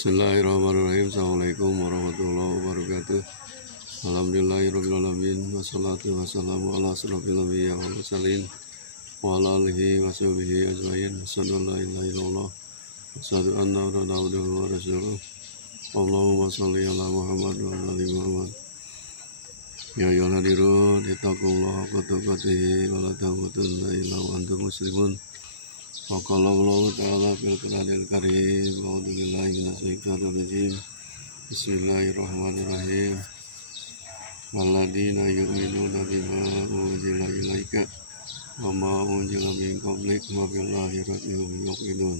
Bismillahirrahmanirrahim. Assalamualaikum warahmatullahi wabarakatuh. Alhamdulillahirrahmanirrahim. Wassalatu wassalamu ala asrofil anbiya wal mursalin wa ala alihi wa sahbihi ajmain. Asyhadu an la ilaha illallah wa asyhadu anna Muhammadan abduhu wa rasuluh. Allahumma shalli ala Muhammad wa ala ali Muhammad. Ya ayyuhal hadirun ittaqullaha haqqa tuqatih wa la tamutunna illa wa antum muslimun. Wa qala Allah ta'ala fil Qur'anil Karim, a'udzu billahi minasyaitonir rajim. Bismillahirrahmanirrahim. Walladzina yu'minuna bima unzila ilaika wa ma unzila min qablik wa bil akhirati hum yuqinun.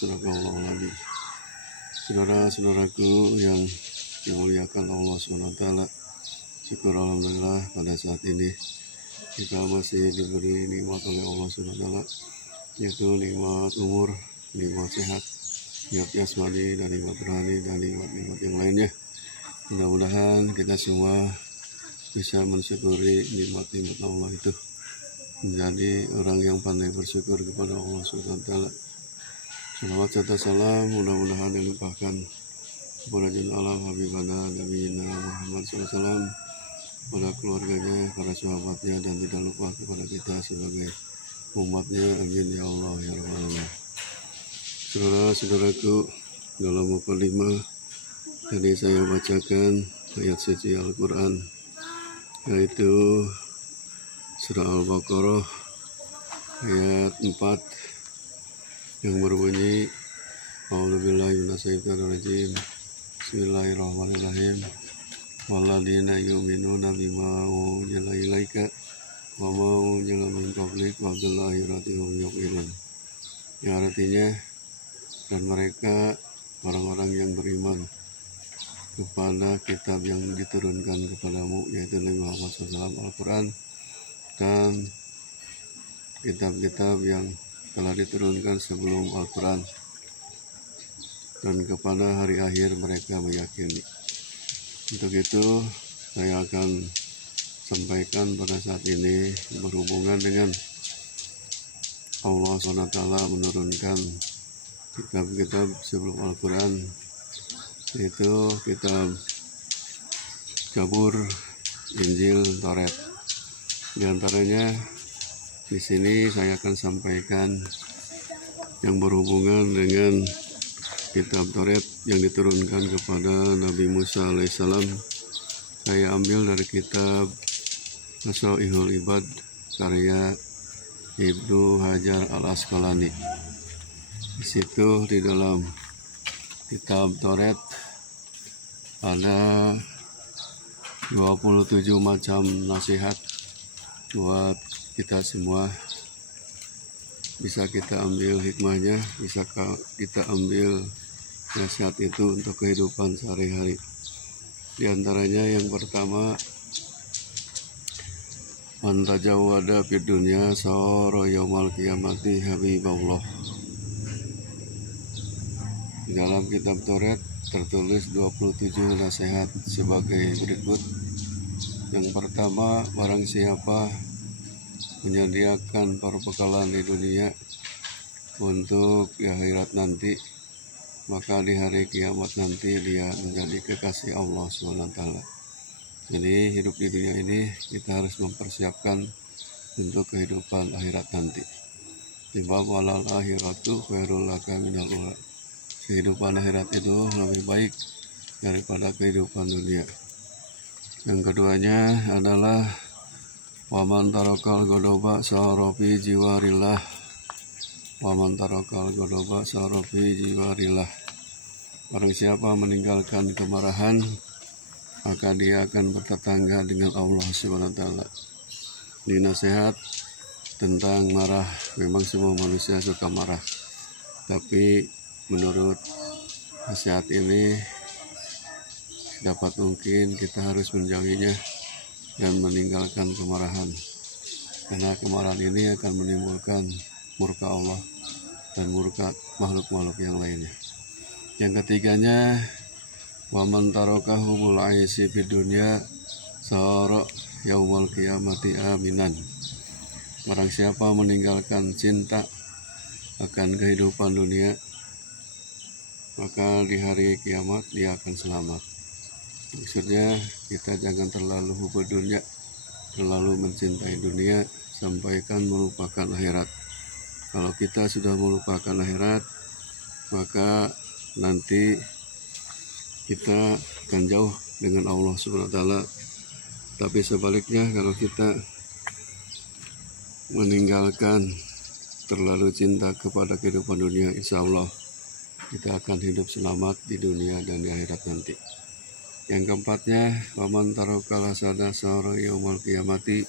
Sadaqallahul adzim. Saudara-saudaraku yang dimuliakan Allah SWT, syukur alhamdulillah pada saat ini kita masih diberi nikmat oleh Allah SWT, yaitu nikmat umur, nikmat sehat, nikmat jasmani, dan nikmat rohani, dan nikmat yang lainnya. Mudah-mudahan kita semua bisa mensyukuri nikmat-nikmat Allah itu, menjadi orang yang pandai bersyukur kepada Allah SWT. Salawat serta salam mudah-mudahan dilimpahkan kepada junjungan alam Habibana Nabi Muhammad SAW, pada keluarganya, para sahabatnya, dan tidak lupa kepada kita sebagai umatnya. Amin ya Allah ya Rabbal alamin. Saudara-saudaraku, dalam mukadimah tadi saya bacakan ayat suci Al-Quran, yaitu surah Al-Baqarah ayat 4 yang berbunyi, A'udzubillahi minasyaitonir rajim. Bismillahirrahmanirrahim. Walladzina yu'minuna bima unzila ilaika wa ma unzila min qablik wa bil akhirati hum yuqinun. Yang artinya, dan mereka orang-orang yang beriman kepada kitab yang diturunkan kepadamu, yaitu Nabi Muhammad SAW, Al-Quran, dan kitab-kitab yang telah diturunkan sebelum Al-Quran, dan kepada hari akhir mereka meyakini. Untuk itu saya akan sampaikan pada saat ini berhubungan dengan Allah SWT menurunkan kitab-kitab sebelum Al-Quran, yaitu kitab Zabur, Injil, Taurat. Di antaranya di sini saya akan sampaikan yang berhubungan dengan kitab Taurat yang diturunkan kepada Nabi Musa alaihissalam. Saya ambil dari kitab Masaihul Ibad karya Ibnu Hajar Al-Asqalani. Di situ di dalam kitab Taurat ada 27 macam nasihat buat kita semua. Bisa kita ambil hikmahnya, bisa kita ambil nasihat itu untuk kehidupan sehari-hari. Di antaranya yang pertama, man tajawwada fid dunya sara yaumal qiyamati habiballah. Di dalam kitab Taurat tertulis 27 nasihat sebagai berikut. Yang pertama, barang siapa menyediakan perbekalan di dunia untuk di akhirat nanti, maka di hari kiamat nanti dia menjadi kekasih Allah SWT. Jadi hidup di dunia ini kita harus mempersiapkan untuk kehidupan akhirat nanti. Sebab walal akhiratu khairul laka minal ula. Kehidupan akhirat itu lebih baik daripada kehidupan dunia. Yang keduanya adalah waman tarakal godoba sa'rofi jiwarillah. Waman tarakal godoba sa'rofi jiwarillah. Barang siapa meninggalkan kemarahan, maka dia akan bertetangga dengan Allah SWT. Ini nasihat tentang marah. Memang semua manusia suka marah, tapi menurut nasihat ini dapat mungkin kita harus menjauhinya dan meninggalkan kemarahan, karena kemarahan ini akan menimbulkan murka Allah dan murka makhluk-makhluk yang lainnya. Yang ketiganya, waman tarakahu bil aisi fid dunya sara yaumal qiyamati aminan. Barang siapa meninggalkan cinta akan kehidupan dunia, maka di hari kiamat dia akan selamat. Maksudnya kita jangan terlalu hubur dunia, terlalu mencintai dunia sampaikan melupakan akhirat. Kalau kita sudah melupakan akhirat, maka nanti kita akan jauh dengan Allah Subhanahu wa taala. Tapi sebaliknya, kalau kita meninggalkan terlalu cinta kepada kehidupan dunia, insya Allah kita akan hidup selamat di dunia dan di akhirat nanti. Yang keempatnya, waman tarokal hasada sa'ara yaumal qiyamati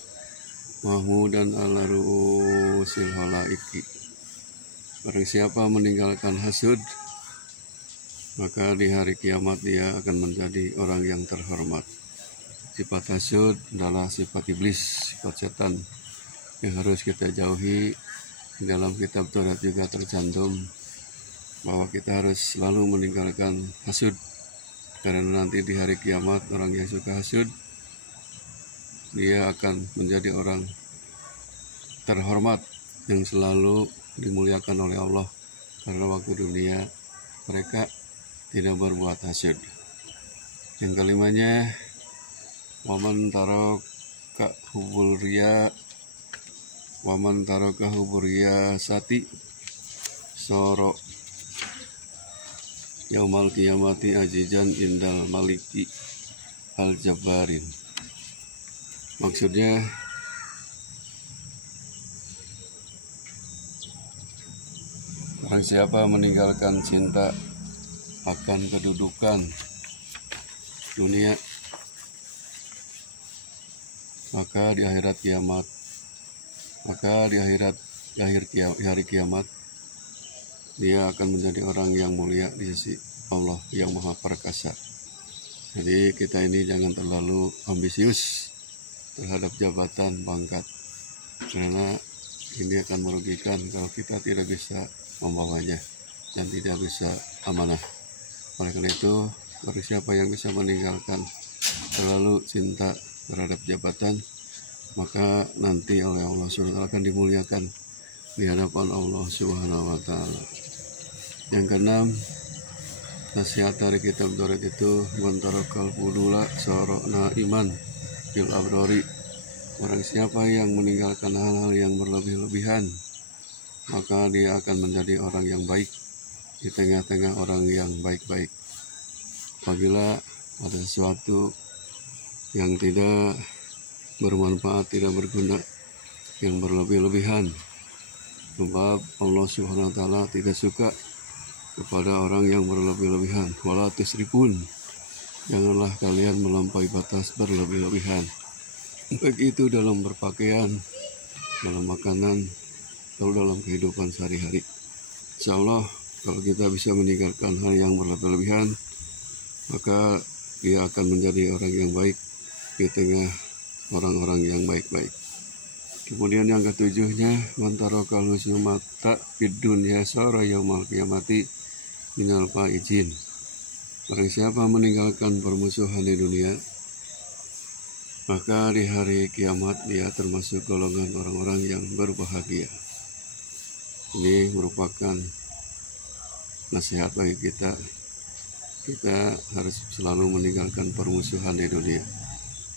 mahmudan ala ru'usil halaiki. Barang siapa meninggalkan hasud, maka di hari kiamat dia akan menjadi orang yang terhormat. Sifat hasud adalah sifat iblis, sifat setan yang harus kita jauhi. Di dalam kitab Taurat juga tercantum bahwa kita harus selalu meninggalkan hasud, karena nanti di hari kiamat orang yang suka hasud dia akan menjadi orang terhormat yang selalu dimuliakan oleh Allah, karena waktu dunia mereka tidak berbuat hasud. Yang kelimanya, waman taraka hubul riya sati soro yaumal qiyamati ajijan indal maliki al jabbarin. Maksudnya, barang siapa meninggalkan cinta akan kedudukan dunia, maka di hari kiamat dia akan menjadi orang yang mulia di sisi Allah yang Maha Perkasa. Jadi kita ini jangan terlalu ambisius terhadap jabatan, pangkat, karena ini akan merugikan kalau kita tidak bisa membawanya dan tidak bisa amanah. Oleh karena itu, barang siapa yang bisa meninggalkan terlalu cinta terhadap jabatan, maka nanti oleh Allah SWT akan dimuliakan di hadapan Allah Subhanahu wa taala. Yang keenam, nasihat dari kitab Taurat itu mantarakal budula sorona iman bil abrori. Orang siapa yang meninggalkan hal-hal yang berlebih-lebihan, maka dia akan menjadi orang yang baik di tengah-tengah orang yang baik-baik. Apabila ada sesuatu yang tidak bermanfaat, tidak berguna, yang berlebih-lebihan, sebab Allah Subhanahu wa taala tidak suka kepada orang yang berlebih-lebihan. Wala tusrifun, janganlah kalian melampaui batas berlebih-lebihan, baik itu dalam berpakaian, dalam makanan, atau dalam kehidupan sehari-hari. Insya Allah kalau kita bisa meninggalkan hal yang berlebih-lebihan, maka dia akan menjadi orang yang baik di tengah orang-orang yang baik-baik. Kemudian yang ketujuhnya, mantarokal husumata fid dunya sara yaumal qiyamati minal faizin. Barang siapa meninggalkan permusuhan di dunia, maka di hari kiamat dia termasuk golongan orang-orang yang berbahagia. Ini merupakan nasihat bagi kita. Kita harus selalu meninggalkan permusuhan di dunia,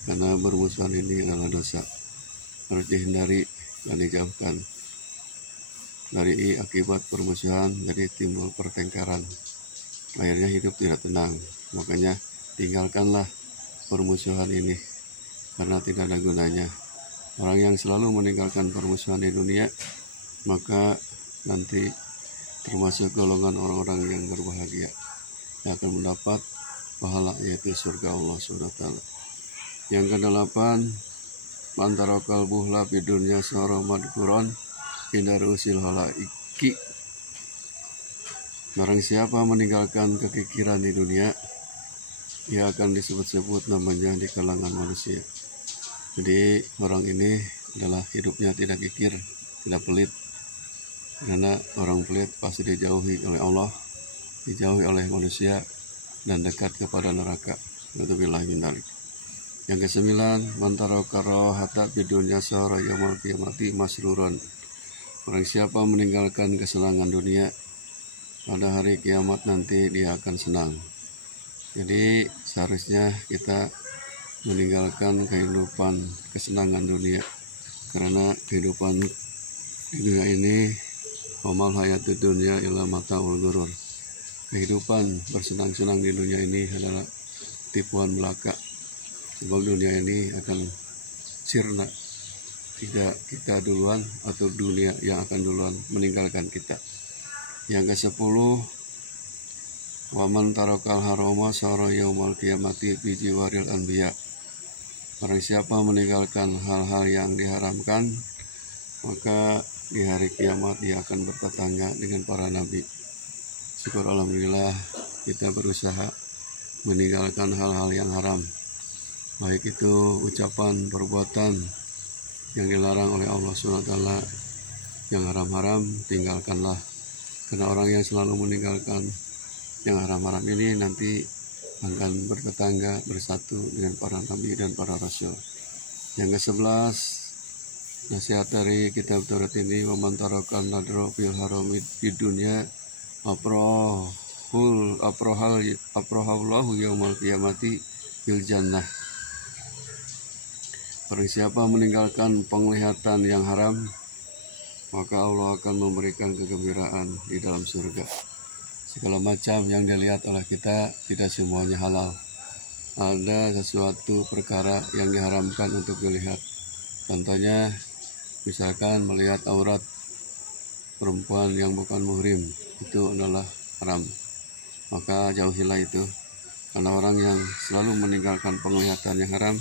karena permusuhan ini adalah dosa, harus dihindari dan dijauhkan. Dari akibat permusuhan jadi timbul pertengkaran, akhirnya hidup tidak tenang. Makanya tinggalkanlah permusuhan ini, karena tidak ada gunanya. Orang yang selalu meninggalkan permusuhan di dunia, maka nanti termasuk golongan orang-orang yang berbahagia, yang akan mendapat pahala, yaitu surga Allah SWT. Yang kedelapan, mantarokal buhla fi dunya sara madkuron indarusil halaiki. Barang siapa meninggalkan kekikiran di dunia, ia akan disebut-sebut namanya di kalangan manusia. Jadi orang ini adalah hidupnya tidak kikir, tidak pelit, karena orang pelit pasti dijauhi oleh Allah, dijauhi oleh manusia, dan dekat kepada neraka. Nauzubillahi min dzalik. Yang kesembilan, mantarokaro hatta bidunya sara yaumal qiyamati masruron. Orang siapa meninggalkan kesenangan dunia, pada hari kiamat nanti dia akan senang. Jadi seharusnya kita meninggalkan kehidupan kesenangan dunia, karena kehidupan di dunia ini wamal hayatud dunya illa mataul ghurur. Kehidupan bersenang-senang di dunia ini adalah tipuan belaka, sebab dunia ini akan sirna, tidak kita duluan atau dunia yang akan duluan meninggalkan kita. Yang ke-10, waman tarakal haroma sara yaumal qiyamati bi jiwaril anbiya. Barang siapa meninggalkan hal-hal yang diharamkan, maka di hari kiamat dia akan bertetangga dengan para nabi. Syukur alhamdulillah kita berusaha meninggalkan hal-hal yang haram, baik itu ucapan, perbuatan yang dilarang oleh Allah SWT, yang haram-haram tinggalkanlah. Karena orang yang selalu meninggalkan yang haram-haram ini nanti akan bertetangga, bersatu dengan para nabi dan para rasul. Yang ke-11, nasihat dari kitab Taurat ini, waman tarakal nadro fil haramid di dunia aprohallahu yaumal qiyamati fil jannah. Barang siapa meninggalkan penglihatan yang haram, maka Allah akan memberikan kegembiraan di dalam surga. Segala macam yang dilihat oleh kita tidak semuanya halal. Ada sesuatu perkara yang diharamkan untuk dilihat. Contohnya, misalkan melihat aurat perempuan yang bukan muhrim, itu adalah haram. Maka jauhilah itu. Karena orang yang selalu meninggalkan penglihatan yang haram,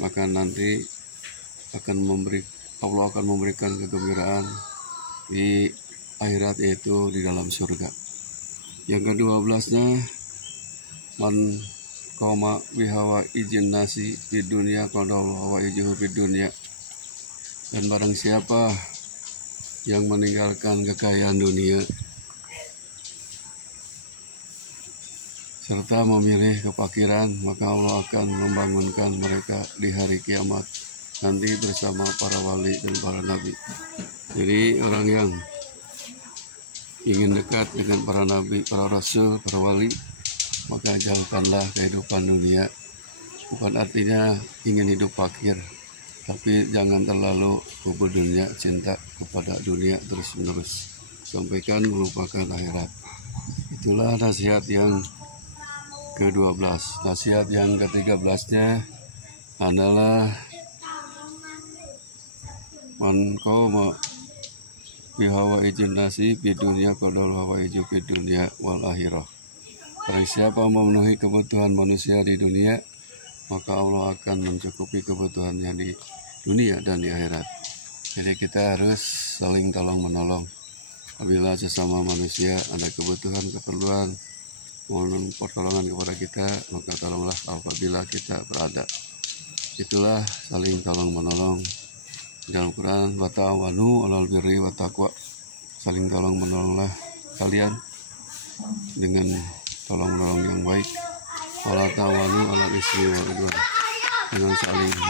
maka nanti Allah akan memberikan kegembiraan di akhirat, yaitu di dalam surga. Yang ke-12-nya, man qama bihawa ijin nasi di dunia qadallahu hawa ijuhu di dunia. Dan barang siapa yang meninggalkan kekayaan dunia serta memilih kefakiran, maka Allah akan membangunkan mereka di hari kiamat nanti bersama para wali dan para nabi. Jadi orang yang ingin dekat dengan para nabi, para rasul, para wali, maka jauhkanlah kehidupan dunia. Bukan artinya ingin hidup fakir, tapi jangan terlalu kubur dunia, cinta kepada dunia terus-menerus, sampaikan melupakan akhirat. Itulah nasihat yang ke-12. Nasihat yang ke-13-nya adalah man qama bihawa ijin nasi di dunia qadal hawa iju di dunia wal akhirah. Barang siapa memenuhi kebutuhan manusia di dunia, maka Allah akan mencukupi kebutuhannya di dunia dan di akhirat. Jadi kita harus saling tolong menolong. Apabila sesama manusia ada kebutuhan, keperluan, mohon pertolongan kepada kita, maka tolonglah apabila kita berada. Itulah saling tolong menolong. Dalam Quran, wa ta'awanu 'alal birri wa taqwa. Saling tolong menolonglah kalian dengan tolong menolong yang baik. Wala ta'awanu 'alal ismi wal 'udwan.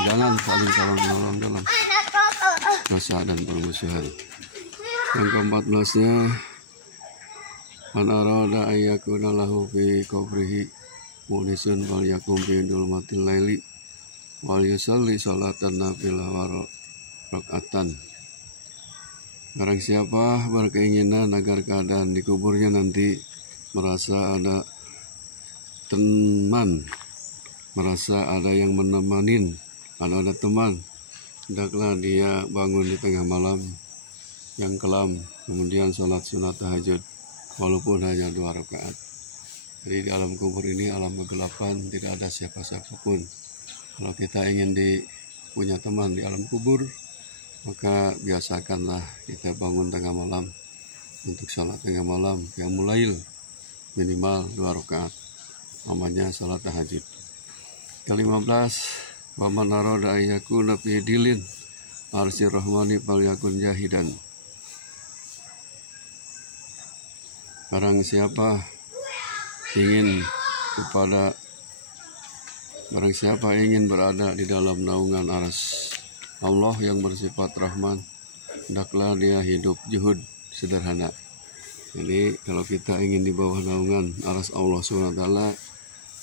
Jangan saling tolong menolong dalam dosa dan permusuhan. Yang ke-14-nya, man arada ayyakuna lahu fi qabrihi munisun wal yakum fi dulmatil laili wal yusalli sholatan nafilah rakaatan. Barang siapa berkeinginan agar keadaan di kuburnya nanti merasa ada teman, merasa ada yang menemanin, ada teman, hendaklah dia bangun di tengah malam yang kelam, kemudian sholat sunat tahajud walaupun hanya 2 rakaat. Jadi di alam kubur ini alam kegelapan, tidak ada siapa-siapa pun. Kalau kita ingin punya teman di alam kubur, maka biasakanlah kita bangun tengah malam untuk sholat tengah malam yang mulail, minimal 2 rakaat, namanya sholat tahajud. Ke-15, waman arada ayyakuna fi dilin arsy rahmani falyakun jahidan. Barang siapa ingin berada di dalam naungan arsy Allah yang bersifat Rahman, hendaklah dia hidup juhud, sederhana. Jadi kalau kita ingin di bawah naungan aras Allah SWT,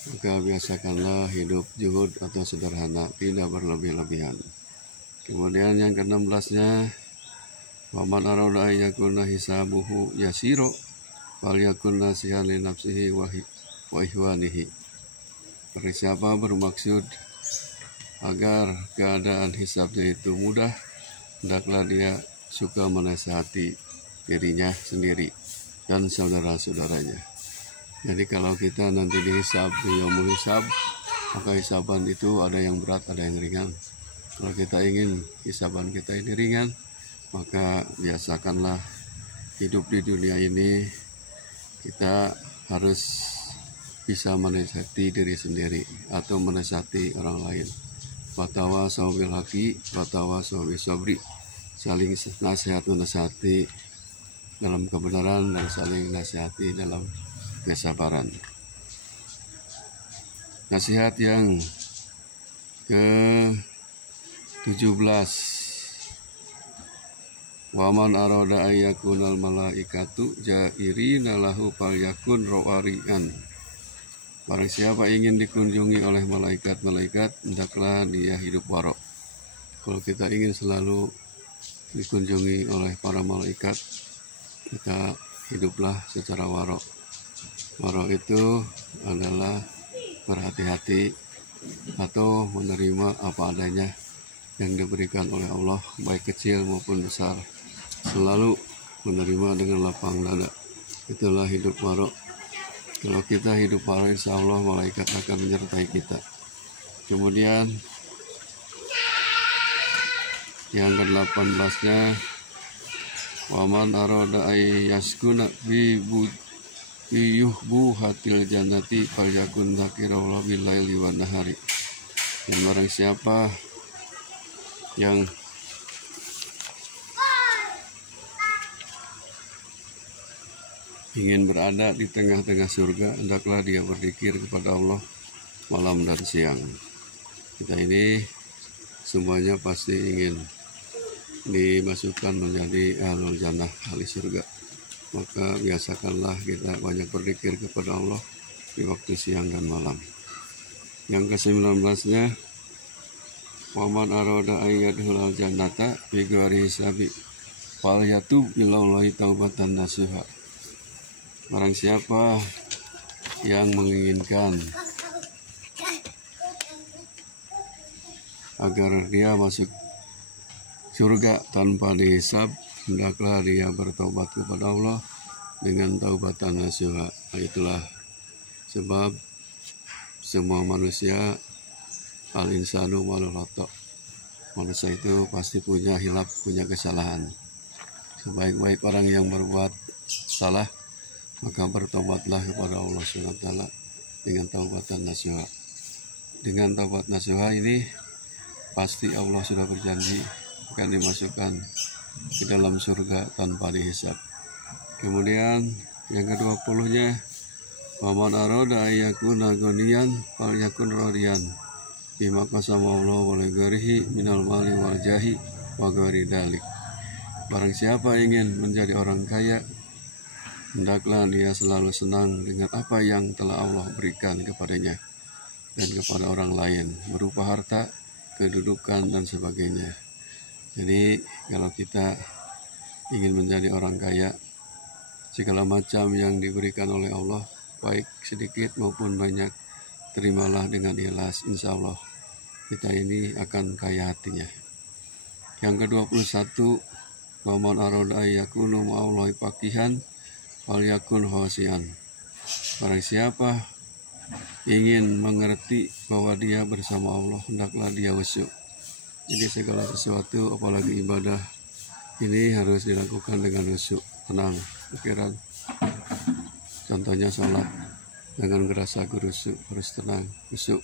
maka biasakanlah hidup zuhud atau sederhana, tidak berlebih-lebihan. Kemudian yang ke-16-nya, waman arada ayyakuna hisabuhu yasiro fal yakun nasihan li nafsihi wa ihwanihi. Barang siapa bermaksud agar keadaan hisabnya itu mudah, hendaklah dia suka menasihati dirinya sendiri dan saudara-saudaranya. Jadi kalau kita nanti dihisab, di yaumul hisab, maka hisaban itu ada yang berat, ada yang ringan. Kalau kita ingin hisaban kita ini ringan, maka biasakanlah hidup di dunia ini kita harus bisa menasihati diri sendiri atau menasihati orang lain. Watawasau bil haqi watawasau bis sabri. Saling nasihat menasihati dalam kebenaran dan saling nasihati dalam kesabaran. Nasihat yang ke-17, waman arada ayyakunal malaikatu jairina lahu falyakun rawarian. Barang siapa ingin dikunjungi oleh malaikat-malaikat, hendaklah dia hidup warok. Kalau kita ingin selalu dikunjungi oleh para malaikat, kita hiduplah secara warok. Warok itu adalah berhati-hati atau menerima apa adanya yang diberikan oleh Allah, baik kecil maupun besar. Selalu menerima dengan lapang dada. Itulah hidup warok. Kalau kita hidup warok, insya Allah malaikat akan menyertai kita. Kemudian yang ke-18-nya, waman arada ayyaskuna fi yuhbuhatil jannati falyakun dzakirallah bil laili wan nahari. Dan barang siapa yang ingin berada di tengah-tengah surga, hendaklah dia berzikir kepada Allah malam dan siang. Kita ini semuanya pasti ingin dimasukkan menjadi ahlul jannah, ahli surga. Maka biasakanlah kita banyak berzikir kepada Allah di waktu siang dan malam. Yang ke-19-nya, waman arada ayyadhulal jannata bi ghairi hisabi fal yatub ilallahi taubatan nasuha. Barang siapa yang menginginkan agar dia masuk surga tanpa dihisab, hendaklah dia bertobat kepada Allah dengan taubatan nasuha. Itulah sebab semua manusia al-insanu malul khata'. Manusia itu pasti punya hilaf, punya kesalahan. Sebaik-baik orang yang berbuat salah, maka bertobatlah kepada Allah SWT dengan taubatan nasuha. Dengan taubat nasuha ini pasti Allah sudah berjanji akan dimasukkan ke dalam surga tanpa dihisab. Kemudian yang ke-20-nya, waman arada ayyakuna ghaniyan falyakun radiyan bima qasama Allah wa lighairihi minal mali wal jahi wa ghairi dalik. Barang siapa ingin menjadi orang kaya, hendaklah dia selalu senang dengan apa yang telah Allah berikan kepadanya dan kepada orang lain, berupa harta, kedudukan, dan sebagainya. Jadi kalau kita ingin menjadi orang kaya, segala macam yang diberikan oleh Allah, baik sedikit maupun banyak, terimalah dengan ikhlas. Insya Allah kita ini akan kaya hatinya. Yang ke-21, waman arada ayyakunu ma'allahi faqihan falyakun khasian. Barang siapa ingin mengerti bahwa dia bersama Allah, hendaklah dia khusyuk. Jadi segala sesuatu, apalagi ibadah, ini harus dilakukan dengan khusyuk, tenang pikiran. Contohnya salat, dengan gerasa khusyuk, harus tenang, khusyuk.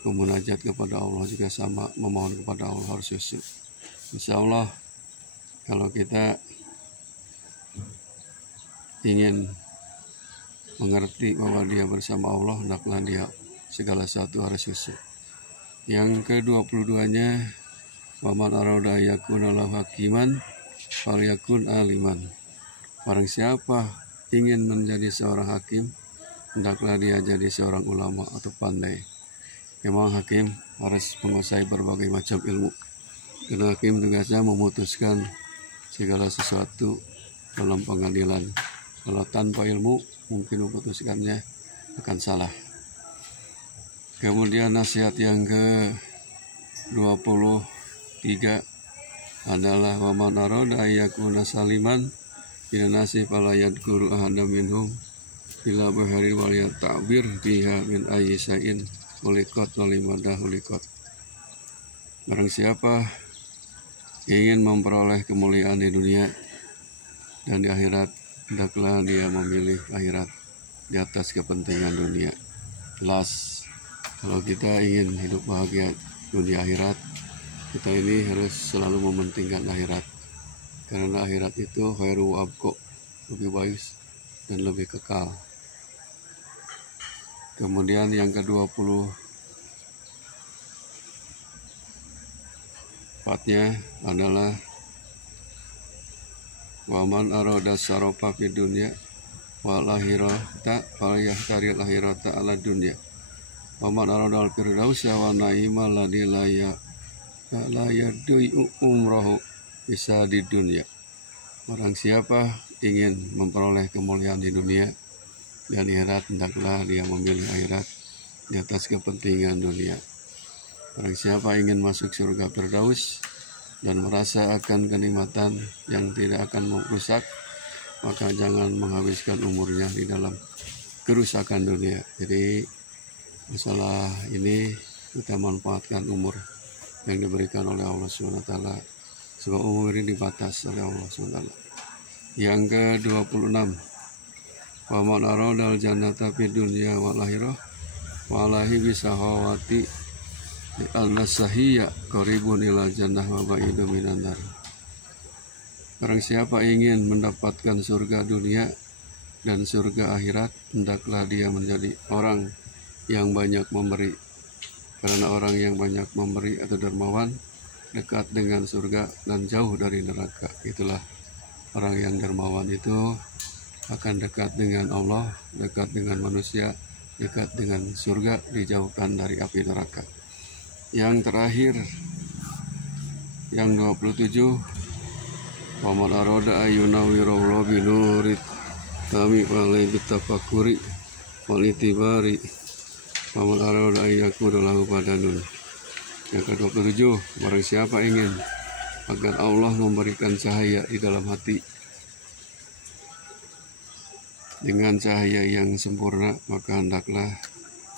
Memunajat kepada Allah juga sama, memohon kepada Allah harus khusyuk. Insya Allah kalau kita ingin mengerti bahwa dia bersama Allah, hendaklah dia segala sesuatu harus khusyuk. Yang ke-22-nya, waman arada yakuna lahu hakiman falyakun aliman. Barang siapa ingin menjadi seorang hakim, hendaklah dia jadi seorang ulama atau pandai. Memang hakim harus menguasai berbagai macam ilmu, karena hakim tugasnya memutuskan segala sesuatu dalam pengadilan. Kalau tanpa ilmu, mungkin memutuskannya akan salah. Kemudian nasihat yang ke-23 adalah waman arada ayyakuna saliman bila nasi fala yadhkuru ahadam minhum bila bahari waliyat ta'bir biha min ayyi syai'in uliqat walimadah uliqat. Barang siapa ingin memperoleh kemuliaan di dunia dan di akhirat, hendaklah dia memilih akhirat di atas kepentingan dunia. Jelas, kalau kita ingin hidup bahagia dunia akhirat, kita ini harus selalu mementingkan akhirat, karena akhirat itu khairu abqa, lebih baik dan lebih kekal. Kemudian yang ke-24-nya adalah waman arada sarofa fid dunya wal akhirata falyahtaril akhirata ala dunya waman arada al firdausa wa naima ladzi la yadui umrohu bisa di dunia. Orang siapa ingin memperoleh kemuliaan di dunia dan di akhirat, hendaklah dia memilih akhirat di atas kepentingan dunia. Orang siapa ingin masuk surga Firdaus dan merasa akan kenikmatan yang tidak akan merusak, maka jangan menghabiskan umurnya di dalam kerusakan dunia. Jadi masalah ini kita manfaatkan umur yang diberikan oleh Allah SWT, sebab umur ini dibatas oleh Allah SWT. Yang ke-26, waman aradal jannata fid dunya wal akhirah walahi bisahawati al-nasahiyya qaribun ila jannah wa ba'idu minan nar. Barang siapa ingin mendapatkan surga dunia dan surga akhirat, hendaklah dia menjadi orang yang banyak memberi, karena orang yang banyak memberi atau dermawan dekat dengan surga dan jauh dari neraka. Itulah orang yang dermawan itu akan dekat dengan Allah, dekat dengan manusia, dekat dengan surga, dijauhkan dari api neraka. Yang terakhir, yang 27, waman arada ayyunawwirallahu binurit kami walai bitafakuri walitibari waman arada ayyakuna lahu badanun. Yang ke-27, barang siapa ingin agar Allah memberikan cahaya di dalam hati dengan cahaya yang sempurna, maka hendaklah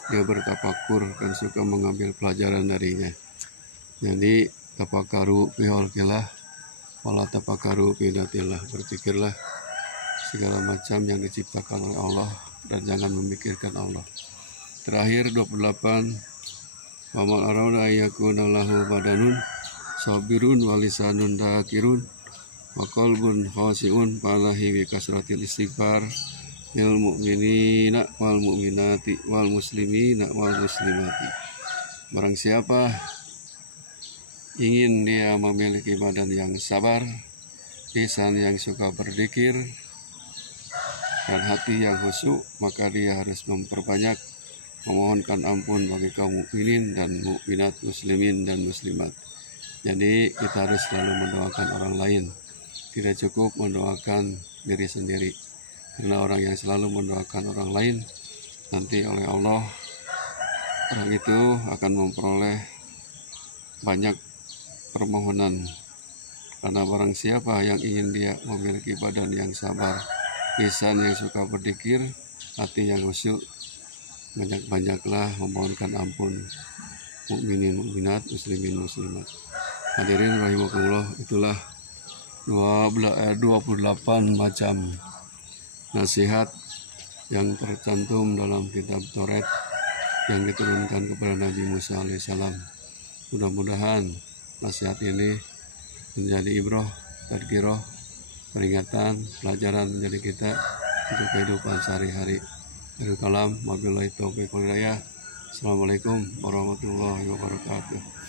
dia bertafakur dan suka mengambil pelajaran darinya. Jadi tafakaru fi khalqillah wala tafakaru fi datillah. Berpikirlah segala macam yang diciptakan oleh Allah dan jangan memikirkan Allah. Terakhir 28, waman arada ayyakuna lahu badanun sabirun walisanun dakirun wa qalbun khasiun falahi bi kasratil istighfar lil mu'minina wal mu'minati wal muslimina wal muslimati. Barang siapa ingin dia memiliki badan yang sabar, lisan yang suka berzikir, dan hati yang khusyuk, maka dia harus memperbanyak memohonkan ampun bagi kaum mukminin dan mukminat, muslimin dan muslimat. Jadi kita harus selalu mendoakan orang lain, tidak cukup mendoakan diri sendiri, karena orang yang selalu mendoakan orang lain, nanti oleh Allah orang itu akan memperoleh banyak permohonan. Karena barang siapa yang ingin dia memiliki badan yang sabar, lisan yang suka berzikir, hati yang khusyuk, banyak-banyaklah memohonkan ampun mukminin mukminat, muslimin muslimat. Hadirin rahimakumullah, itulah 28 macam nasihat yang tercantum dalam kitab Taurat yang diturunkan kepada Nabi Musa alaihissalam. Mudah-mudahan nasihat ini menjadi ibrah, tadkirah, peringatan, pelajaran menjadi kita untuk kehidupan sehari-hari. Akhirul kalam, wabillahi taufiq wal hidayah. Assalamualaikum warahmatullahi wabarakatuh.